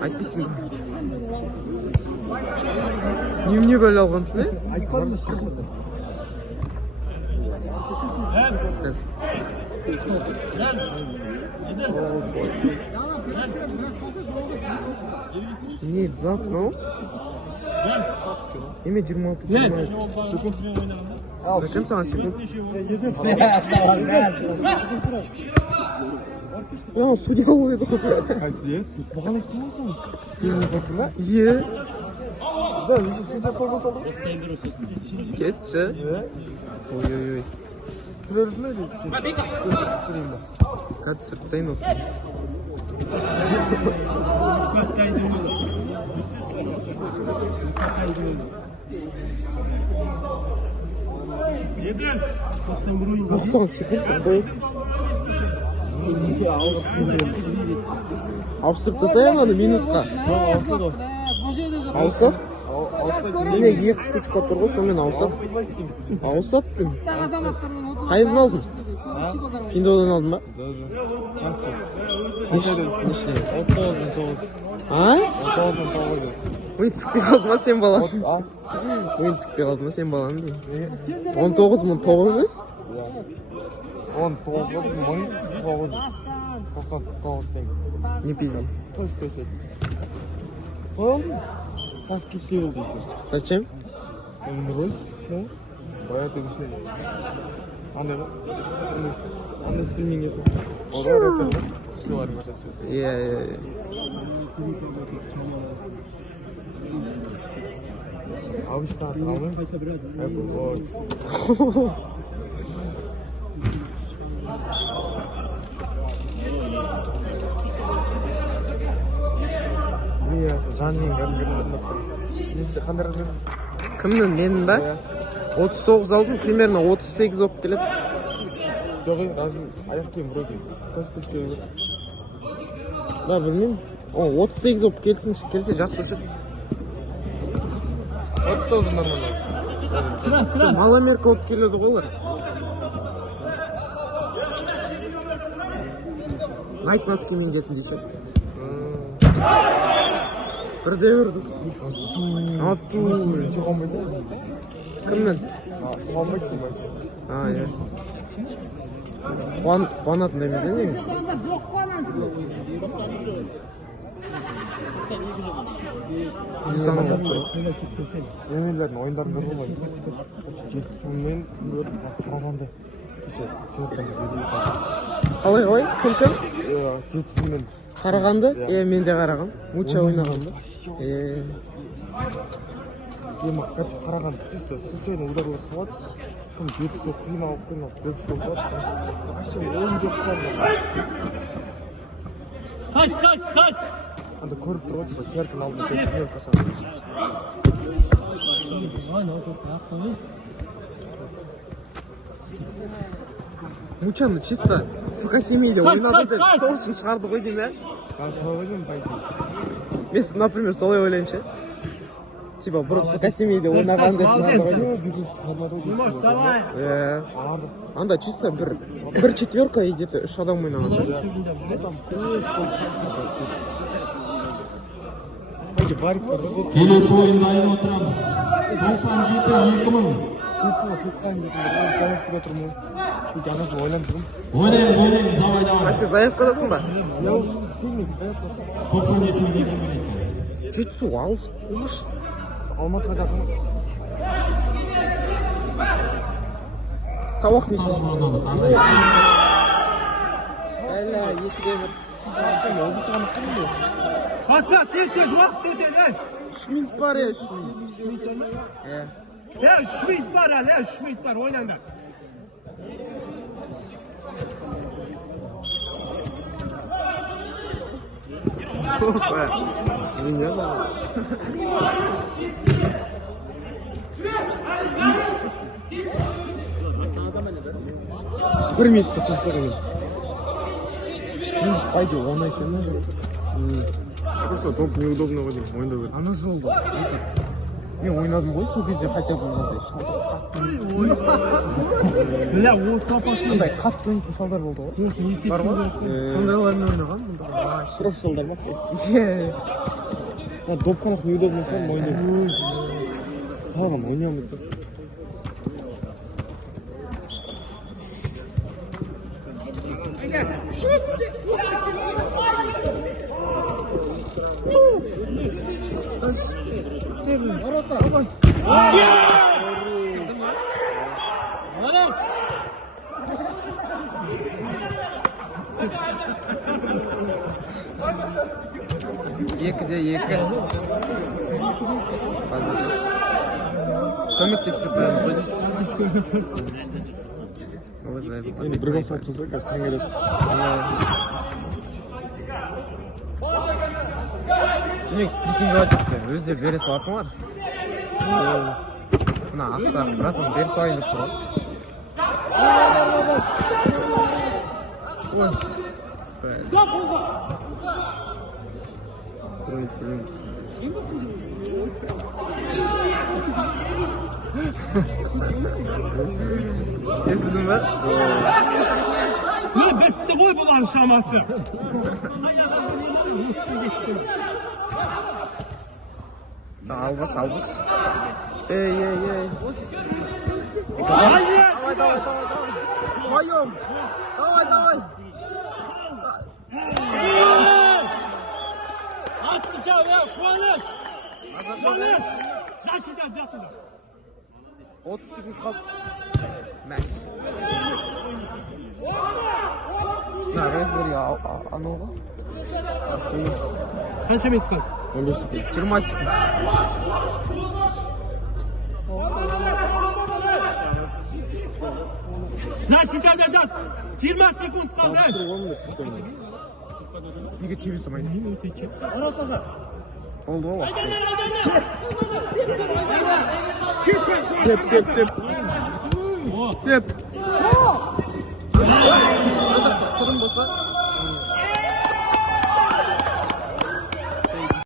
Айтпайсың ба? Немене бөле алғансың, е? Айтпадым. Не, зат, мынау? Еме 26 секунд. Зачем саған секунд? Я судья ойды ғой. Қайсы ес? Бұған айттың ба сен? Еме қайтсың ба? Е. За, неше судья солдан салды? Кетші. Ой-ой-ой. Түрерісің бе? Түсірейін ба? Қазір сұртсайын осы. Тоқсан секунд болды. Ауыстырып тастайын аны минутқа. Ауысат? Міне 2 штучка тұр ғой, сонымен ауысат. Ауысаттың. Қайдан алдың? Киндодан алдың ба? Неше? 19. А? 19. Ойын түспей қалды ма сен балан? Ойын түспей қалды ма сен балан дейін? 19.900? 19.999 теңге. Не пизди? Точно. Соялдың? Сас кетке бол дейсің. Зачем? Роль? Что? Баяты düşünelim. Anne bak. Anne filmin yazı. Orada öğretelim. Kişi var mı? Иә. Abi işte almayın. Apple Watch. Несі жанның кәдімгі несі қандай размер? Кімнің, менің ба? 39 алдым, примерно 38 болып келеді. Жоқ, размер аяқ киім вроде. Қашты келді. Да, білмеймін. 38 болып келсе жақсы өшеді. 39 нормально. Маломерка болып келеді ғой олар. Найк носкимен кетін дейсің. Бірде көрдік. Ату. Еще қонбайды? Кімнен? Қонбайды қонбайды. Иә. Қуанатын емес емес. Емелердің ойындарын көріп олай. Жетісумен қарағанды. Қалай? Кім? Жетісумен. Қарағанды? Мен де қарағам. Муча ойнағанды. Қарағанды чисто случайно ударылар салады. Кім жетісу қиналып бөлші болсады. Вообще ойын жоқ қалды. Қайт! Анда көріп тұр ғой, типа терпін алдында жетісумен қашады. Мучаны чисто Фукасимиде ойнады деп сол үшін шығарды ғой деймін, ә? Мен солай ойлаймын, бәйден. Мен, например, солай ойлаймын ше. Типа бұрын Фукасимиде ойнаған деп шығарды ғой деймін. Анда чисто бір четверка и где-то 3 адам ойнаған ше. Келесі ойында айын отырамыз. 97-2000. Жетісуға кетқайын десің, жаңалық күре тұрмын. Жаңасы ойланып тұрмын. Ойнайын, давай. Сен заявкадасың ба? Я уже істеймін, заявкасы. 97-2000. Жетісу алыс қоймаш. Алматыға жақын. Сабақ не істейсің? Әлі, 2-1. Қатса, тез уақыт өтеді. 3 минут бар, 3 минут. 3 минут ма? 3 минут бар, 3 минут бар, ойнаңдар. Опа, меня да. Бір минутта жасаған. Минус пойди, оңай сен ме жоқ? Просто топ неудобно ғой деймін, ойнау керек. Ана жолда. Мен ойнадым ғой сол кезде хотя бы мынандай Бля, ол сапасы. мындай қатты ойнайтын шалдар болды ғой. Бар ғой? Сондайлармен ойнаған мұнда. Профессионалдар ма? Иә. допқанақ неудобно ше мойындау. Қалған ойнай алмайды. Екіде екі. Көмектеспей қоямыз ғой дейсің. Енді бір бас алып тұрса қазір теңгелеп. Жүнекс прессинговать етсе, өздері бере салатын бар. Мына астағы братан бері салайын деп тұр ғой. Ой. Құрайыз. Естідің ба? Bitti koy bulan şaması. Албас. Эй. Haydi. Давай. Моем. Давай. Atlayacağım ya. Konuş. Zaşıda catına. 30 sekund kaldı. Мәш. На, рефери анығы. Kaça metre? 15 секунд. 20 секунд. Zaşıda cat. 20 sekund kaldı. Неге тебе самайды? Oldu o vakit. Tep. Ана жақта сырым болса